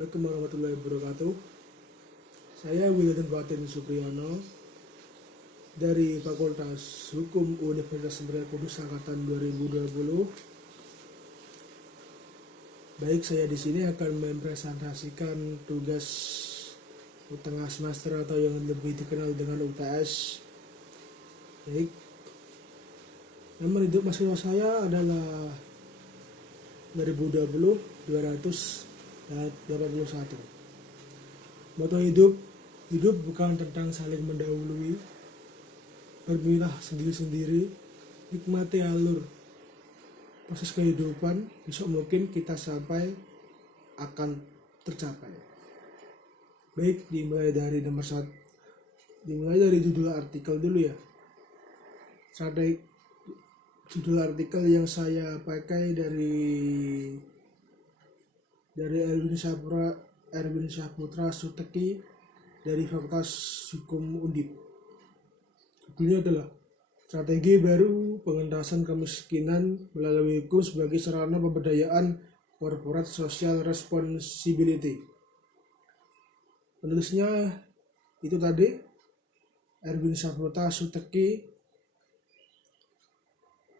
Assalamualaikum warahmatullahi wabarakatuh. Saya Wildan Batin Supriyono dari Fakultas Hukum Universitas Sumber Kudus Angkatan 2020. Baik, saya di sini akan mempresentasikan tugas tengah semester atau yang lebih dikenal dengan UTS. Baik, nomor hidup mahasiswa saya adalah 2020 281. Moto hidup bukan tentang saling mendahului, bermilah sendiri-sendiri, nikmati alur proses kehidupan, besok mungkin kita sampai akan tercapai. Baik, dimulai dari judul artikel dulu ya. Judul artikel yang saya pakai dari Erwin Syahputra Suteki dari Fakultas Hukum Undip. Judulnya adalah Strategi Baru Pengentasan Kemiskinan Melalui Hukum sebagai Sarana Pemberdayaan Corporate Social Responsibility. Penulisnya itu tadi Erwin Syahputra Suteki.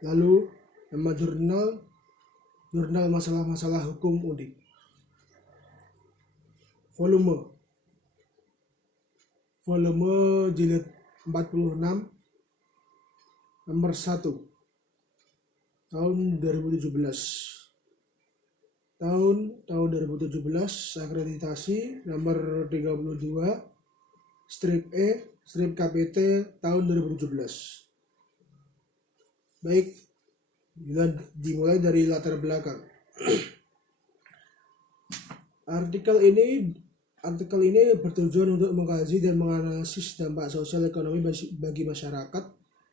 Lalu nama jurnal Masalah-Masalah Hukum Undip. Volume jilid 46 nomor 1 tahun 2017. Tahun 2017, akreditasi nomor 32 strip E strip KPT tahun 2017. Baik, dimulai dari latar belakang. Artikel ini bertujuan untuk mengkaji dan menganalisis dampak sosial ekonomi bagi masyarakat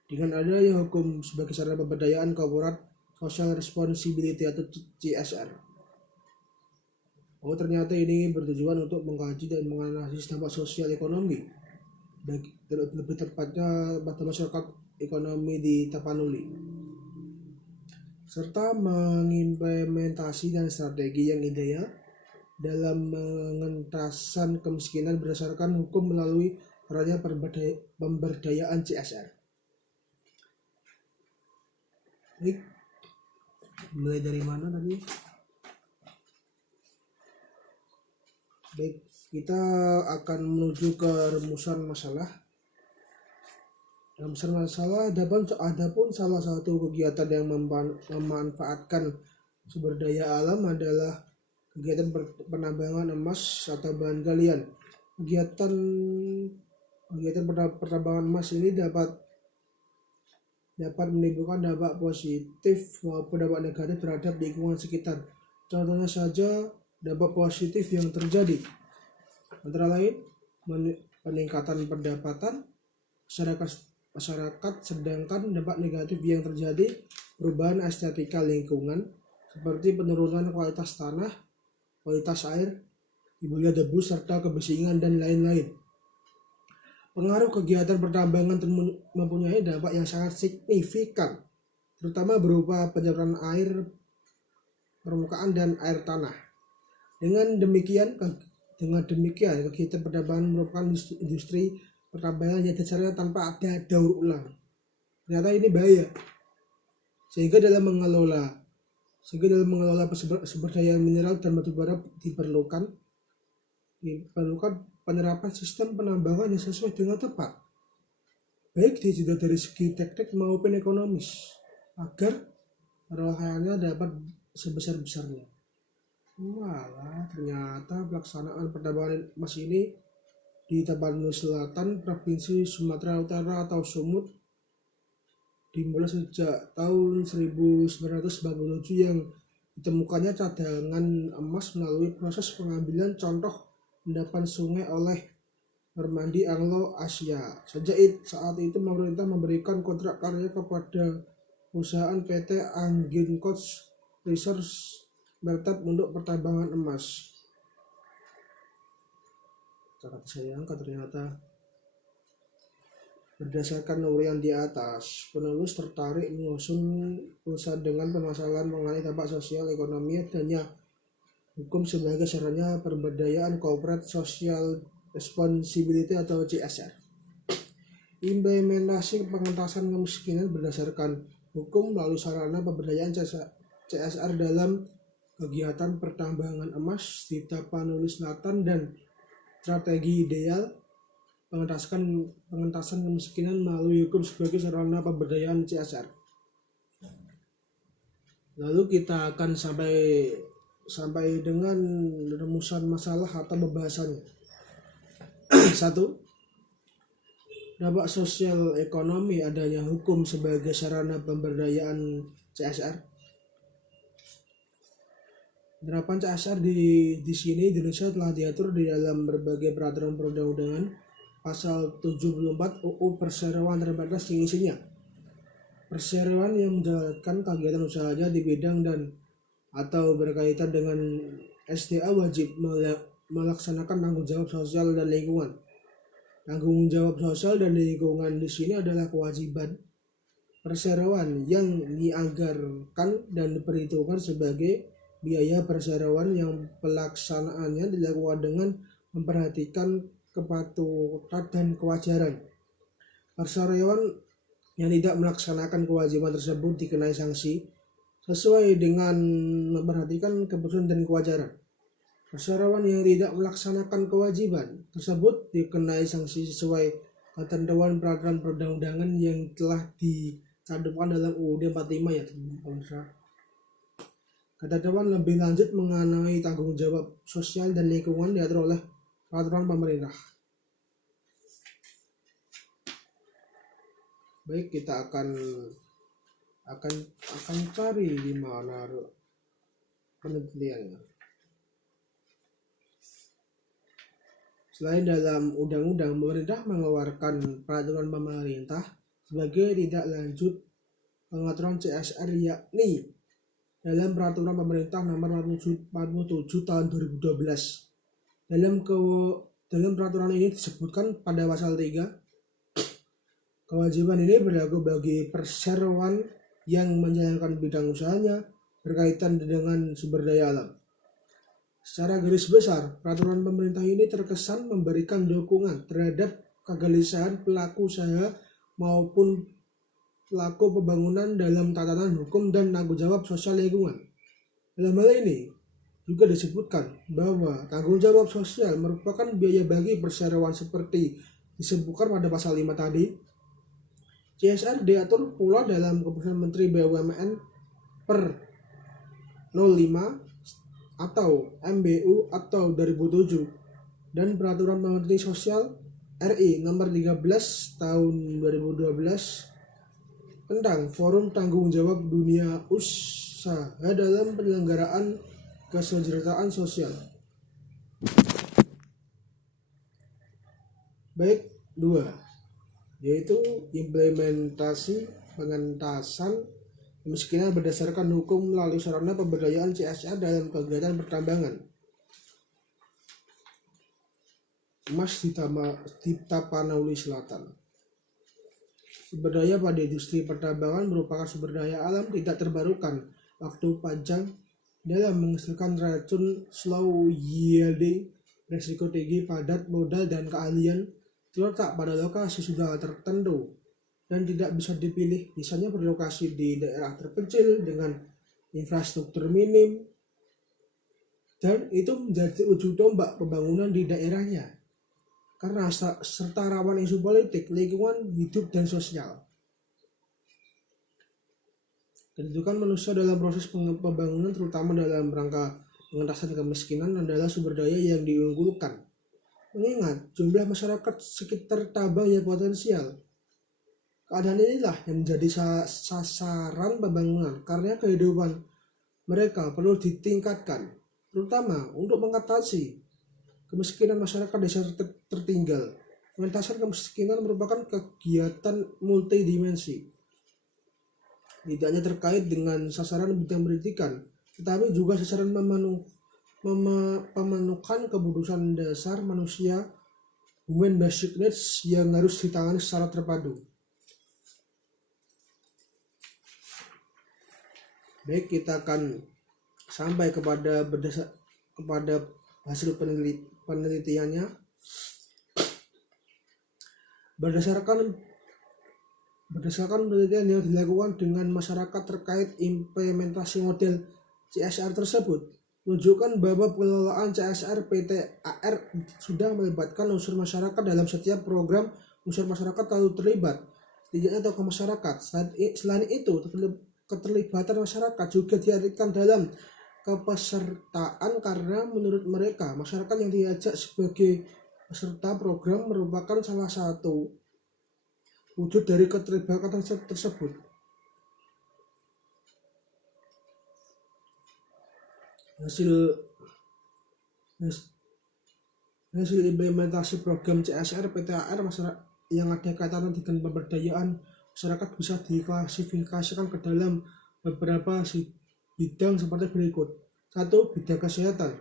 dengan adanya hukum sebagai sarana pemberdayaan corporate social responsibility atau CSR. Ternyata ini bertujuan untuk mengkaji dan menganalisis dampak sosial ekonomi, lebih tepatnya pada masyarakat ekonomi di Tapanuli, serta mengimplementasi dan strategi yang ideal dalam pengentasan kemiskinan berdasarkan hukum melalui perannya pemberdayaan CSR. Baik, mulai dari mana tadi? Baik, kita akan menuju ke rumusan masalah. Rumusan masalah adapun salah satu kegiatan yang memanfaatkan sumber daya alam adalah kegiatan penambangan emas atau bahan galian. Kegiatan penambangan emas ini dapat menimbulkan dampak positif maupun dampak negatif terhadap lingkungan sekitar. Contohnya saja dampak positif yang terjadi antara lain peningkatan pendapatan masyarakat, sedangkan dampak negatif yang terjadi perubahan estetika lingkungan seperti penurunan kualitas tanah, kualitas air, timbulnya debu serta kebisingan dan lain-lain. Pengaruh kegiatan pertambangan mempunyai dampak yang sangat signifikan, terutama berupa pencemaran air permukaan dan air tanah. Dengan demikian kegiatan pertambangan merupakan industri pertambangan yang dasarnya tanpa ada daur ulang. Ternyata ini bahaya. Sehingga dalam mengelola sumber daya mineral dan batu bara diperlukan penerapan sistem penambangan yang sesuai dengan tepat, baik dari segi teknik maupun ekonomis, agar perolehannya dapat sebesar-besarnya. Ternyata pelaksanaan pertambangan emas ini di Tapanuli Selatan, Provinsi Sumatera Utara atau Sumut dimulai sejak tahun 1997 yang ditemukannya cadangan emas melalui proses pengambilan contoh endapan sungai oleh Permandi Anglo-Asia. Sejak saat itu pemerintah memberikan kontrak karya kepada perusahaan PT Angin-Kots Resource Bertab untuk pertambangan emas. Sangat disayangkan ternyata berdasarkan uraian di atas, penulis tertarik mengusung tulisan dengan permasalahan mengenai dampak sosial ekonomi adanya hukum sebagai sarannya pemberdayaan corporate social responsibility atau CSR. Implementasi pengentasan kemiskinan berdasarkan hukum melalui sarana pemberdayaan CSR dalam kegiatan pertambangan emas di Tapanuli Selatan dan strategi ideal pengentasan kemiskinan melalui hukum sebagai sarana pemberdayaan CSR. Lalu kita akan sampai dengan rumusan masalah atau pembahasannya. 1. Dampak sosial ekonomi adanya hukum sebagai sarana pemberdayaan CSR. Penerapan CSR di sini di Indonesia telah diatur di dalam berbagai peraturan perundang-undangan. Pasal 74 UU Perseroan terbatas yang isinya perseroan yang menjalankan kegiatan usahanya di bidang dan atau berkaitan dengan SDA wajib melaksanakan tanggung jawab sosial dan lingkungan. Tanggung jawab sosial dan lingkungan di sini adalah kewajiban perseroan yang dianggarkan dan diperhitungkan sebagai biaya perseroan yang pelaksanaannya dilakukan dengan memperhatikan kepatuhan dan kewajaran. Perseroan yang tidak melaksanakan kewajiban tersebut dikenai sanksi sesuai dengan memperhatikan keputusan dan kewajaran. Perseroan yang tidak melaksanakan kewajiban tersebut dikenai sanksi sesuai ketentuan peraturan perundang-undangan yang telah dicantumkan dalam UUD 45 ya pemirsa. Ketentuan lebih lanjut mengenai tanggung jawab sosial dan lingkungan diatur oleh peraturan pemerintah. Baik, kita akan cari di mana penelitiannya. Selain dalam undang-undang, pemerintah mengeluarkan peraturan pemerintah sebagai tindak lanjut pengaturan CSR, yakni dalam peraturan pemerintah nomor 47 tahun 2012. Dalam peraturan ini disebutkan pada pasal 3, kewajiban ini berlaku bagi perseroan yang menjalankan bidang usahanya berkaitan dengan sumber daya alam. Secara garis besar, peraturan pemerintah ini terkesan memberikan dukungan terhadap kegelisahan pelaku usaha maupun pelaku pembangunan dalam tatanan hukum dan tanggung jawab sosial lingkungan. Dalam hal ini juga disebutkan bahwa tanggung jawab sosial merupakan biaya bagi perseroan seperti disebutkan pada pasal 5 tadi. CSR diatur pula dalam Keputusan Menteri BUMN per 05 atau MBU atau 2007 dan Peraturan Menteri Sosial RI nomor 13 tahun 2012 tentang Forum Tanggung Jawab Dunia Usaha dalam penyelenggaraan kesejahteraan sosial. Baik 2, yaitu implementasi pengentasan kemiskinan berdasarkan hukum melalui sarana pemberdayaan CSR dalam kegiatan pertambangan emas di Tapanuli Selatan. Sumber daya pada industri pertambangan merupakan sumber daya alam tidak terbarukan waktu panjang dalam menghasilkan racun slow yielding, resiko tinggi, padat modal dan keahlian, terletak pada lokasi sudah tertentu dan tidak bisa dipilih, misalnya berlokasi di daerah terpencil dengan infrastruktur minim, dan itu menjadi ujung tombak pembangunan di daerahnya karena serta rawan isu politik, lingkungan hidup dan sosial. Kedudukan manusia dalam proses pembangunan terutama dalam rangka pengentasan kemiskinan adalah sumber daya yang diunggulkan. Mengingat jumlah masyarakat sekitar Tabang yang potensial, keadaan inilah yang menjadi sasaran pembangunan karena kehidupan mereka perlu ditingkatkan, terutama untuk mengatasi kemiskinan masyarakat desa tertinggal. Pengentasan kemiskinan merupakan kegiatan multidimensi, tidak hanya terkait dengan sasaran bidang pendidikan, tetapi juga sasaran pemenuhan kebutuhan dasar manusia, human basic needs yang harus ditangani secara terpadu. Baik, kita akan sampai kepada kepada hasil penelitiannya. Berdasarkan penelitian yang dilakukan dengan masyarakat terkait implementasi model CSR tersebut, menunjukkan bahwa pengelolaan CSR PT AR sudah melibatkan unsur masyarakat dalam setiap program. Unsur masyarakat lalu terlibat, setidaknya tokoh masyarakat. Selain itu, keterlibatan masyarakat juga diartikan dalam kepesertaan, karena menurut mereka masyarakat yang diajak sebagai peserta program merupakan salah satu wujud dari keterlibatan tersebut. Hasil implementasi program CSR PT AR masyarakat yang ada kaitannya dengan pemberdayaan masyarakat bisa diklasifikasikan ke dalam beberapa bidang seperti berikut. 1. Bidang kesehatan.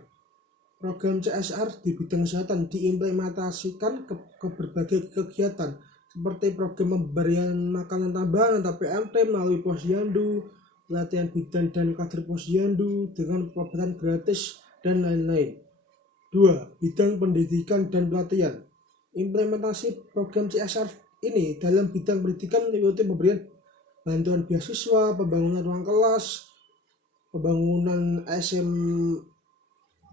Program CSR di bidang kesehatan diimplementasikan ke berbagai kegiatan seperti program pemberian makanan tambahan atau PMT melalui posyandu, pelatihan bidan dan kader posyandu dengan pengobatan gratis, dan lain-lain. 2. Bidang pendidikan dan pelatihan. Implementasi program CSR ini dalam bidang pendidikan meliputi pemberian bantuan beasiswa, pembangunan ruang kelas, pembangunan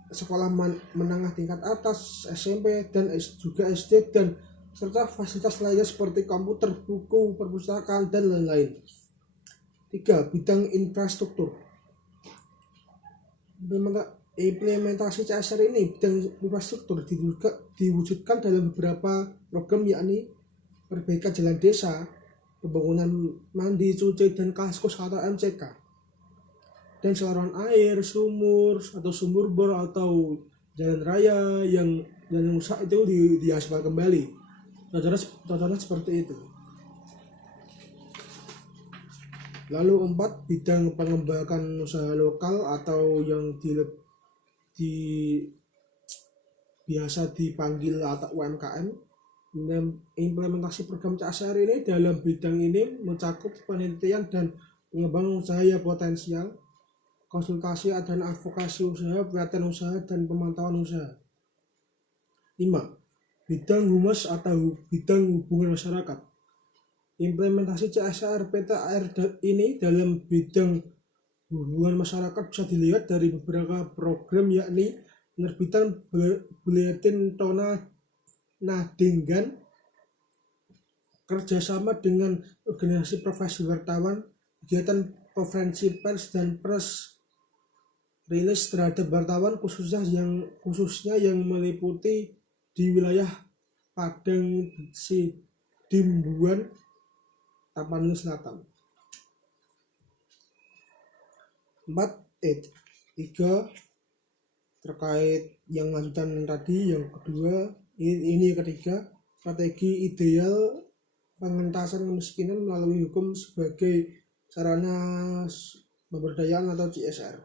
sekolah menengah tingkat atas, SMP, dan juga SD, dan serta fasilitas lainnya seperti komputer, buku, perpustakaan, dan lain-lain. 3. Bidang infrastruktur. Implementasi CSR ini bidang infrastruktur diwujudkan dalam beberapa program, yakni perbaikan jalan desa, pembangunan mandi, cuci, dan kaskus atau MCK, dan saluran air, sumur atau sumur bor atau jalan raya yang rusak itu diaspal kembali. Contohnya seperti itu. Lalu 4. Bidang pengembangan usaha lokal atau yang biasa dipanggil atau UMKM. Implementasi program CSR ini dalam bidang ini mencakup penelitian dan pengembangan usaha yang potensial, konsultasi dan advokasi usaha, pelatihan usaha, dan pemantauan usaha. 5. Bidang humas atau bidang hubungan masyarakat. Implementasi CSR PT AR ini dalam bidang hubungan masyarakat bisa dilihat dari beberapa program, yakni penerbitan buletin Tona Nadinggan, kerjasama dengan organisasi profesi wartawan, kegiatan konferensi pers dan press rilis terhadap wartawan khususnya yang meliputi di wilayah Padang, Sidimbuan, Tapanuli Selatan. 3. Terkait yang lanjutan tadi, yang kedua, ini ketiga, strategi ideal pengentasan kemiskinan melalui hukum sebagai sarana pemberdayaan atau CSR.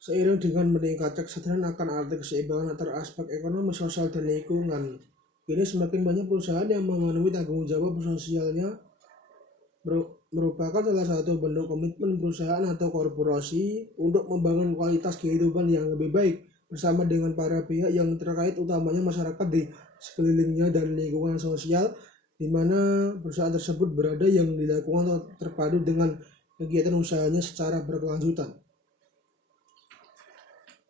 Seiring dengan meningkatnya kesadaran akan arti keseimbangan antara aspek ekonomi, sosial, dan lingkungan, kini semakin banyak perusahaan yang memenuhi tanggung jawab sosialnya, merupakan salah satu bentuk komitmen perusahaan atau korporasi untuk membangun kualitas kehidupan yang lebih baik bersama dengan para pihak yang terkait, utamanya masyarakat di sekelilingnya dan lingkungan sosial di mana perusahaan tersebut berada, yang dilakukan terpadu dengan kegiatan usahanya secara berkelanjutan.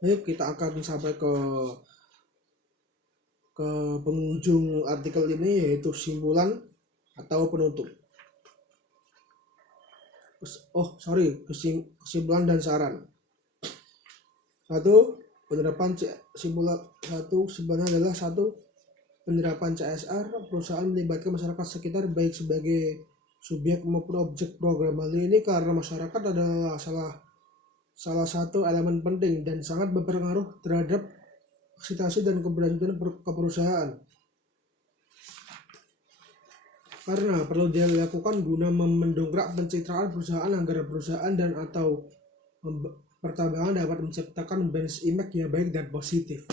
Baik, kita akan sampai ke penghujung artikel ini, yaitu simpulan atau penutup. Kesimpulan dan saran. Simpulannya adalah 1. Penerapan CSR, perusahaan melibatkan masyarakat sekitar baik sebagai subjek maupun objek program. Hal ini karena masyarakat adalah salah satu elemen penting dan sangat berpengaruh terhadap eksitasi dan keberlanjutan perusahaan. Karena perlu dilakukan guna mendongkrak pencitraan perusahaan agar perusahaan dan atau pertambangan dapat menciptakan brand image yang baik dan positif.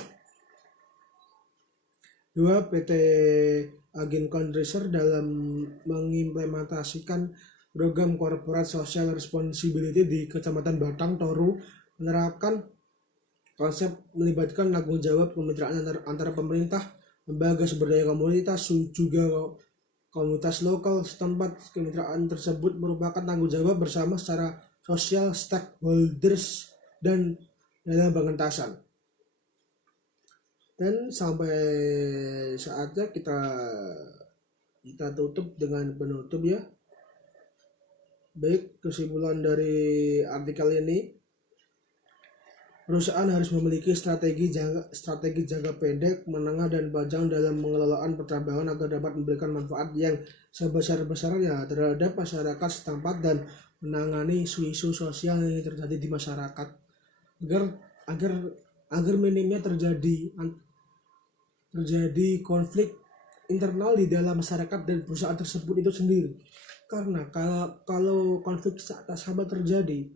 2. PT Agen Research dalam mengimplementasikan program Corporate Social Responsibility di Kecamatan Batang, Toru, menerapkan konsep melibatkan tanggung jawab kemitraan antara pemerintah, lembaga sumber daya komunitas, juga komunitas lokal setempat. Kemitraan tersebut merupakan tanggung jawab bersama secara sosial stakeholders dan dalam pengentasan. Dan sampai saatnya kita tutup dengan penutup ya. Baik, kesimpulan dari artikel ini, perusahaan harus memiliki strategi jangka pendek, menengah, dan panjang dalam pengelolaan pertambangan agar dapat memberikan manfaat yang sebesar-besarnya terhadap masyarakat setempat dan menangani isu-isu sosial yang terjadi di masyarakat agar minimnya terjadi konflik internal di dalam masyarakat dan perusahaan tersebut itu sendiri. Karena kalau konflik tersebut terjadi,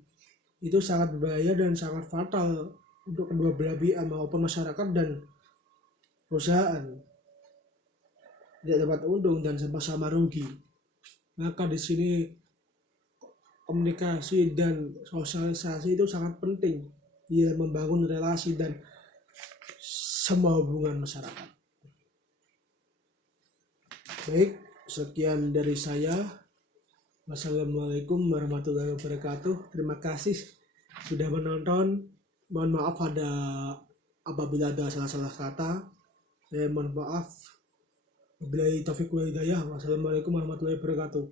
itu sangat berbahaya dan sangat fatal untuk kedua belah pihak maupun masyarakat dan perusahaan. Tidak dapat untung dan sama-sama rugi. Maka di sini komunikasi dan sosialisasi itu sangat penting dalam membangun relasi dan semua hubungan masyarakat. Baik, sekian dari saya. Wassalamualaikum warahmatullahi wabarakatuh. Terima kasih sudah menonton. Mohon maaf apabila ada salah-salah kata. Saya mohon maaf. Wabillahi taufiq wal hidayah. Wassalamualaikum warahmatullahi wabarakatuh.